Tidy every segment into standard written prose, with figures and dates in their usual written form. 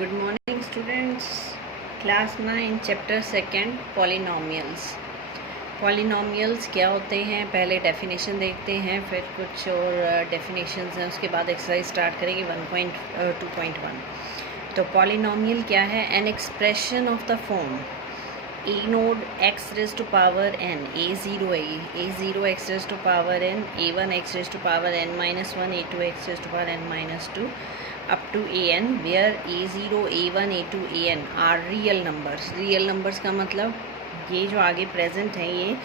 Good morning students. Class 9 chapter 2 polynomials. Polynomials क्या होते हैं, पहले डेफिनेशन देखते हैं, फिर कुछ और डेफिनेशंस हैं, उसके बाद एक्सरसाइज स्टार्ट करेंगे 1.2.1। तो पॉलिनॉमियल क्या है? An expression of the form a nought x raise to power n, a0 है, a0 x raise to power n, a1 x raise to power n minus 1, a2 x raise to power n minus 2 up to an where a0, a1, a2, an are real numbers। Real numbers का मतलब ये जो आगे present है ये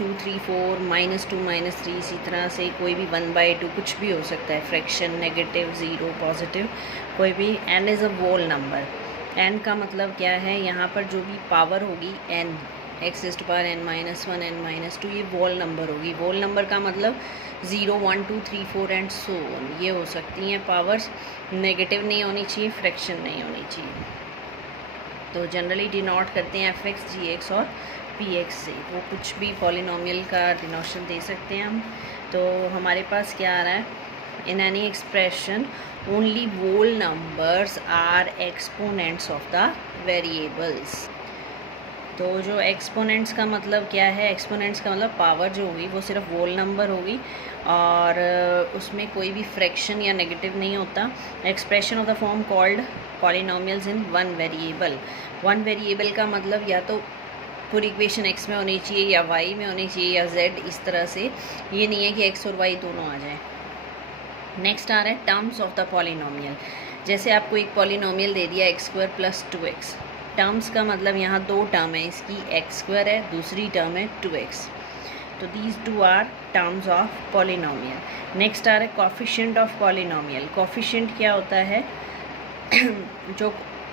2, 3, 4, -2, -3, इसी तरह से कोई भी 1/2 कुछ भी हो सकता है, फ्रैक्शन, नेगेटिव, ज़ीरो, पॉजिटिव, कोई भी। n is a whole number. n का मतलब क्या है? यहाँ पर जो भी पावर होगी n, x raise to power n minus 1, n minus 2, ये वोल नंबर होगी। वोल नंबर का मतलब 0, 1, 2, 3, 4 एंड सो ऑन, ये हो सकती हैं पावर्स। नेगेटिव नहीं होनी चाहिए, फ्रैक्शन नहीं होनी चाहिए। तो जनरली डिनोट करते हैं fx, gx और px से, वो कुछ भी पॉलिनॉमियल का डिनोशन दे सकते हैं हम। तो हमारे पास क्या आ रहा है? In any expression only whole numbers are exponents of the variables. तो जो एक्सपोनेंट्स का मतलब क्या है? एक्सपोनेंट्स का मतलब पावर जो होगी वो सिर्फ वोल नंबर होगी और उसमें कोई भी फ्रैक्शन या नेगेटिव नहीं होता। Expression of the form called polynomials in one variable. One variable का मतलब या तो पूरी इक्वेशन x में होनी चाहिए या y में होनी चाहिए या z, इस तरह से। ये नहीं है कि x और y दोनों आ जाए। नेक्स्ट आ रहा है टर्म्स ऑफ द पॉलिनॉमियल। जैसे आपको एक पॉलिनॉमियल दे दिया x² + 2x। टर्म्स का मतलब यहाँ दो टर्म है, इसकी x² है, दूसरी टर्म है 2x। तो these two are terms of polynomial. Next आ रहा है कोफिशिएंट ऑफ पॉलिनॉमियल। कोफिशिएंट क्या होता है? जो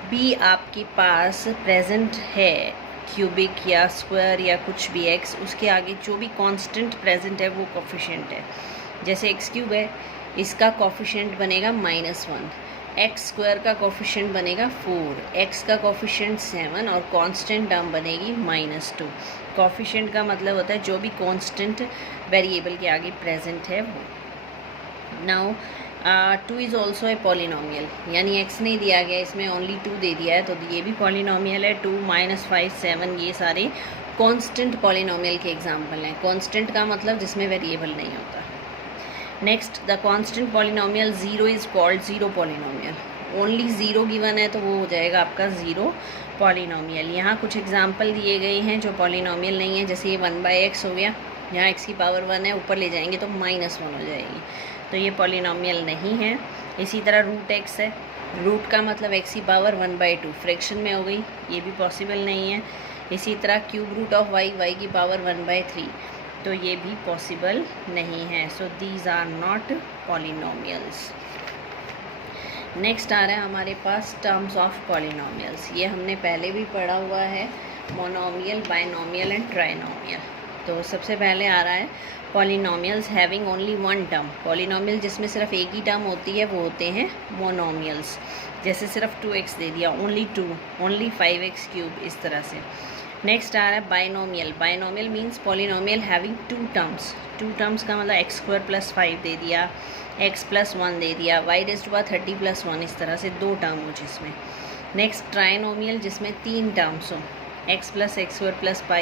भी आपके पास प्रेजेंट है, क्यूबिक या स्क्वायर या कुछ भी x, उसके आगे जो भी कांस्टेंट प्रेजेंट है वो कोफिशिएंट है। जैसे x³ है, इसका कोफिशिएंट बनेगा -1, x² का कोफिशिएंट बनेगा 4, x का कोफिशिएंट 7 और कांस्टेंट टर्म बनेगी -2। कोफिशिएंट का मतलब होता है जो भी कांस्टेंट वेरिएबल के आगे प्रेजेंट है वो। Now 2 is also A polynomial, यानी x नहीं दिया गया, इसमें ओनली 2 दे दिया है, तो ये भी पॉलिनॉमियल है। 2, -5, 7, ये सारे कांस्टेंट पॉलिनॉमियल के एग्जाम्पल हैं। कांस्टेंट का मतलब जिसमें वेरिएबल नहीं होता। Next the constant polynomial 0 is called zero polynomial. Only 0 given है तो वो हो जाएगा आपका ज़ीरो पॉलिनॉमियल। यहाँ कुछ एग्जांपल दिए गए हैं जो पॉलिनॉमियल नहीं है, जैसे ये 1/x हो गया, यहाँ x की पावर 1 है, ऊपर ले जाएंगे तो -1 हो जाएगी, तो ये पॉलिनॉमियल नहीं है। इसी तरह √x है, रूट का मतलब x की पावर 1/2, फ्रैक्शन में हो गई, ये भी पॉसिबल नहीं है। इसी तरह cube root of y, y की पावर 1/3, तो ये भी पॉसिबल नहीं है। So these are not polynomials. Next आ रहा है हमारे पास टर्म्स ऑफ पॉलिनॉमियल्स। ये हमने पहले भी पढ़ा हुआ है, मोनोमियल, बाइनोमियल एंड ट्राइनोमियल। तो सबसे पहले आ रहा है polynomials having only one term. Polynomial जिसमें सिर्फ एक ही टर्म होती है वो होते हैं मोनोमियल्स। जैसे सिर्फ 2x दे दिया, ओनली 2, ओनली 5x³, इस तरह से। नेक्स्ट आ रहा है binomial. Binomial means polynomial having 2 terms. 2 terms का मतलब x² + 5 दे दिया, x + 1 दे दिया, y⁻30 + 1, इस तरह से 2 टर्म हो जिसमें। नेक्स्ट ट्राइनोमियल जिसमें 3 टर्म्स हो, x + x² + π,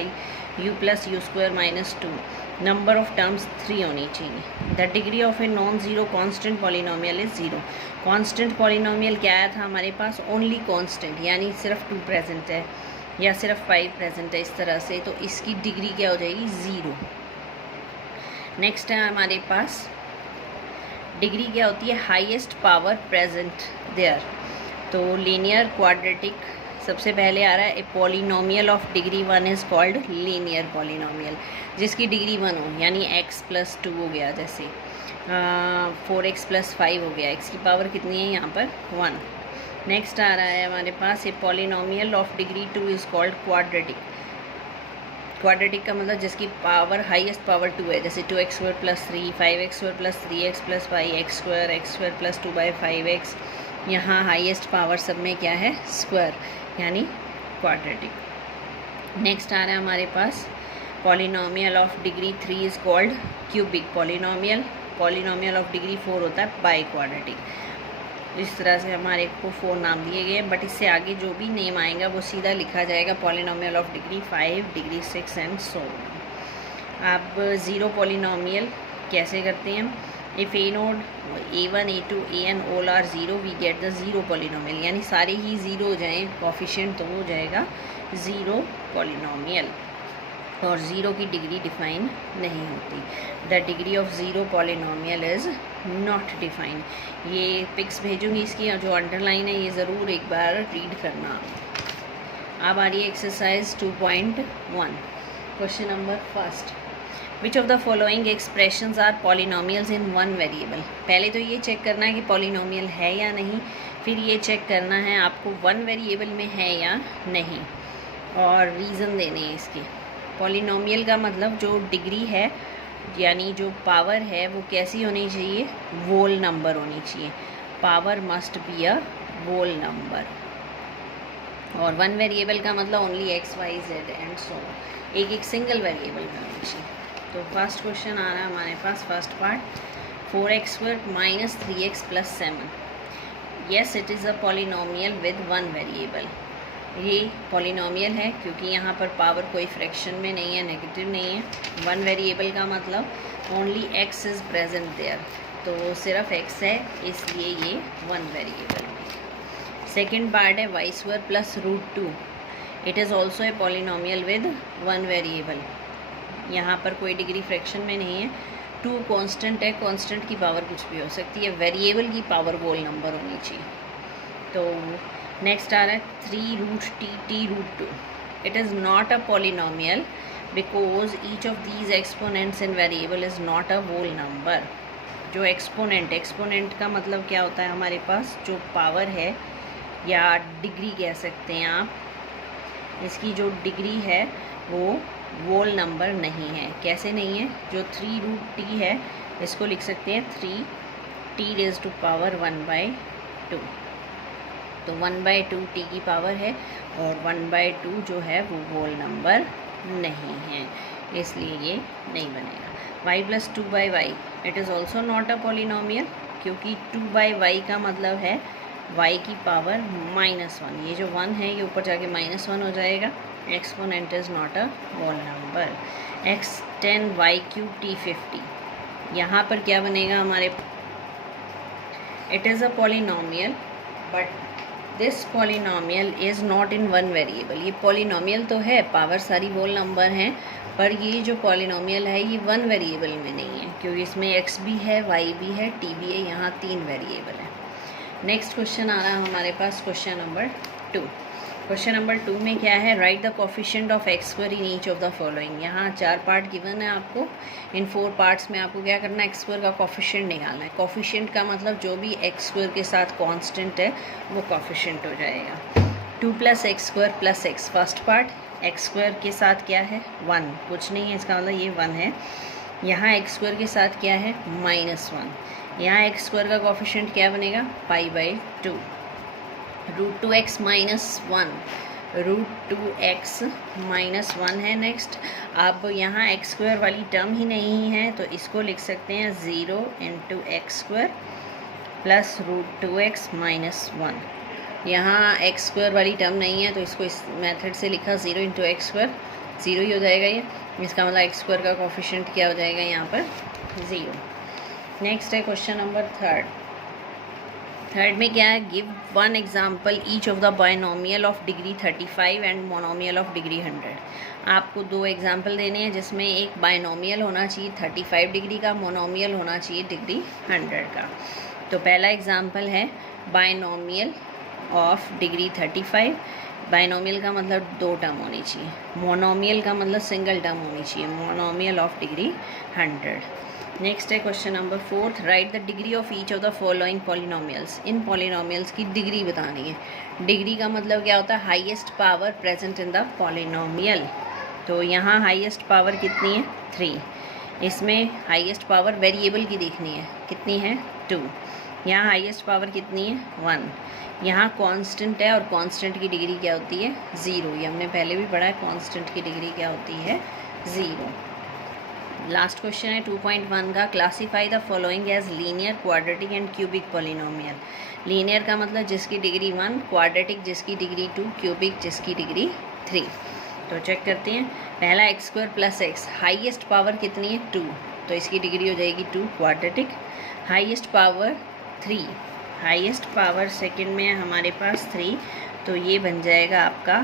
u + u² - 2, number of terms 3 होनी चाहिए। The degree of a non zero constant polynomial is 0। Constant polynomial क्या आया था हमारे पास? ओनली कॉन्स्टेंट, यानी सिर्फ 2 प्रेजेंट है या सिर्फ 5 प्रेजेंट है, इस तरह से, तो इसकी डिग्री क्या हो जाएगी? 0। नेक्स्ट है हमारे पास डिग्री क्या होती है? Highest power present there. तो लीनियर, क्वाड्रेटिक, सबसे पहले आ रहा है a polynomial of degree 1 is called linear polynomial, जिसकी डिग्री 1 हो, यानी x + 2 हो गया, जैसे 4x + 5 हो गया, x की पावर कितनी है यहाँ पर? 1। नेक्स्ट आ रहा है हमारे पास a polynomial of degree 2 is called quadratic. Quadratic का मतलब जिसकी पावर हाईएस्ट पावर 2 है, जैसे 2x² + 3, 5x² + 3x + 5, x² + 2/5x। यहाँ हाईएस्ट पावर सब में क्या है? स्क्वायर, यानी क्वाड्रेटिक। नेक्स्ट आ रहा है हमारे पास polynomial of degree 3 is called cubic polynomial. Polynomial of degree 4 होता है बाई क्वाड्रेटिक। इस तरह से हमारे को 4 नाम दिए गए हैं, बट इससे आगे जो भी नेम आएगा वो सीधा लिखा जाएगा polynomial of degree 5, degree 6 and so on. अब ज़ीरो पॉलिनोमियल कैसे करते हैं? If a nought A1, A2, AN all are zero we get the zero polynomial, यानी सारे ही ज़ीरो हो जाएँ कोफिशिएंट तो हो जाएगा ज़ीरो पॉलिनोमियल। और ज़ीरो की डिग्री डिफाइन नहीं होती। The degree of zero polynomial is not defined. ये पिक्स भेजूंगी इसकी, जो अंडरलाइन है ये ज़रूर एक बार रीड करना। अब आ रही है exercise 2.1, question number first. Which of the following expressions are polynomials in one variable. पहले तो ये चेक करना है कि पॉलिनोमियल है या नहीं, फिर ये चेक करना है आपको वन वेरिएबल में है या नहीं, और रीज़न देने हैं इसके। पॉलिनोमियल का मतलब जो डिग्री है यानी जो पावर है वो कैसी होनी चाहिए? वोल नंबर होनी चाहिए। Power must be a whole number. और वन वेरिएबल का मतलब only X Y Z and so, एक एक सिंगल वेरिएबल में होनी चाहिए। तो फर्स्ट क्वेश्चन आ रहा है हमारे पास, first part, 4x² minus 3x plus 7। Yes it is a polynomial with one variable. ये पॉलिनोमियल है क्योंकि यहाँ पर पावर कोई फ्रैक्शन में नहीं है, नेगेटिव नहीं है। वन वेरिएबल का मतलब only x is present there, तो सिर्फ x है, इसलिए ये वन वेरिएबल है। सेकेंड पार्ट है y² plus √2। It is also a polynomial with one variable. यहाँ पर कोई डिग्री फ्रैक्शन में नहीं है। 2 कांस्टेंट है, कांस्टेंट की पावर कुछ भी हो सकती है, वेरिएबल की पावर वोल नंबर होनी चाहिए। तो नेक्स्ट आ रहा है 3√t√2। It is not a polynomial because each of these exponents in variable is not a whole number. जो एक्सपोनेंट का मतलब क्या होता है? हमारे पास जो पावर है या डिग्री कह सकते हैं आप, इसकी जो डिग्री है वो वोल नंबर नहीं है। कैसे नहीं है? जो 3√t है इसको लिख सकते हैं 3t⁻² 1/2। तो 1/2 t की पावर है और 1/2 जो है वो वोल नंबर नहीं है, इसलिए ये नहीं बनेगा। y + 2/y it is also not a polynomial, क्योंकि 2/y का मतलब है y की पावर -1। ये जो 1 है ये ऊपर जाके -1 हो जाएगा। Exponent is not a whole number. x10y³ t50, यहाँ पर क्या बनेगा हमारे? It is a polynomial but this polynomial is not in one variable. ये पॉलिनोमियल तो है, पावर सारी वोल नंबर हैं, पर ये जो पॉलिनोमियल है ये वन वेरिएबल में नहीं है, क्योंकि इसमें x भी है, y भी है, t भी है, यहाँ 3 वेरिएबल है। नेक्स्ट क्वेश्चन आ रहा है हमारे पास, क्वेश्चन नंबर 2। क्वेश्चन नंबर 2 में क्या है? Right the coefficient of x² in each of the following. यहाँ 4 पार्ट गिवन है आपको। इन 4 पार्ट्स में आपको क्या करना है? x² का कोफिशिएंट निकालना है। कोफिशिएंट का मतलब जो भी x² के साथ कांस्टेंट है वो कोफिशिएंट हो जाएगा। 2 + x² + x, first part x² के साथ क्या है? 1, कुछ नहीं है, इसका मतलब ये 1 है। यहाँ x² के साथ क्या है? -1। यहाँ x² का कोफिशिएंट क्या बनेगा? π/2। √2x - 1, √2x - 1 है। नेक्स्ट, अब यहाँ x² वाली टर्म ही नहीं है तो इसको लिख सकते हैं 0 × x² प्लस √2x - 1। यहाँ x² वाली टर्म नहीं है तो इसको इस मेथड से लिखा 0 × x², 0 ही हो जाएगा ये। इसका मतलब x² का कोफिशिएंट क्या हो जाएगा यहाँ पर? 0। नेक्स्ट है क्वेश्चन नंबर 3rd में क्या है? Give one example each of the binomial of degree 35 and monomial of degree 100। आपको 2 एग्जाम्पल देने हैं जिसमें एक बायनोमियल होना चाहिए 35 डिग्री का, मोनोमियल होना चाहिए डिग्री 100 का। तो पहला एग्जाम्पल है बायनोमियल ऑफ डिग्री 35। बायनोमियल का मतलब 2 टर्म होनी चाहिए, मोनोमियल का मतलब सिंगल टर्म होनी चाहिए, मोनोमियल ऑफ डिग्री 100। नेक्स्ट है question number 4th, right the degree of each of the following polynomials. In polynomials की डिग्री बतानी है। डिग्री का मतलब क्या होता है? Highest power present in the polynomial. तो यहाँ हाईएस्ट पावर कितनी है? 3। इसमें हाईएस्ट पावर वेरिएबल की देखनी है, कितनी है? 2। यहाँ हाईएस्ट पावर कितनी है? 1। यहाँ कांस्टेंट है और कांस्टेंट की डिग्री क्या होती है? 0। ये हमने पहले भी पढ़ा है, कांस्टेंट की डिग्री क्या होती है? 0। लास्ट क्वेश्चन है 2.1 का, classify the following as linear, quadratic and cubic polynomial. Linear का मतलब जिसकी डिग्री 1, क्वाड्रेटिक जिसकी डिग्री 2, क्यूबिक जिसकी डिग्री 3। तो चेक करते हैं। पहला x² + x, हाईएस्ट पावर कितनी है 2, तो इसकी डिग्री हो जाएगी 2 quadratic. Highest power 3, highest power second में हमारे पास 3, तो ये बन जाएगा आपका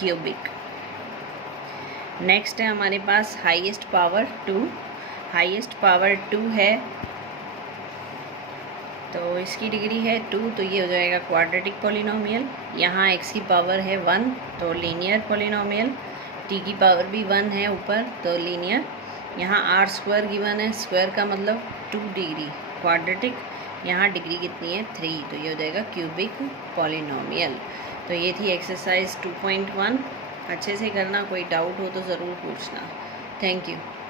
क्यूबिक। नेक्स्ट है हमारे पास हाईएस्ट पावर 2, हाईएस्ट पावर 2 है तो इसकी डिग्री है 2, तो ये हो जाएगा क्वाड्रेटिक पॉलिनोमियल। यहाँ x की पावर है 1 तो लीनियर पॉलिनोमियल, t की पावर भी 1 है ऊपर तो लीनियर। यहाँ r² गिवन है, स्क्वायर का मतलब 2 डिग्री क्वाड्रेटिक, यहाँ डिग्री कितनी है 3, तो ये हो जाएगा क्यूबिक पॉलिनोमियल। तो ये थी एक्सरसाइज 2.1। अच्छे से करना, कोई डाउट हो तो ज़रूर पूछना। Thank you.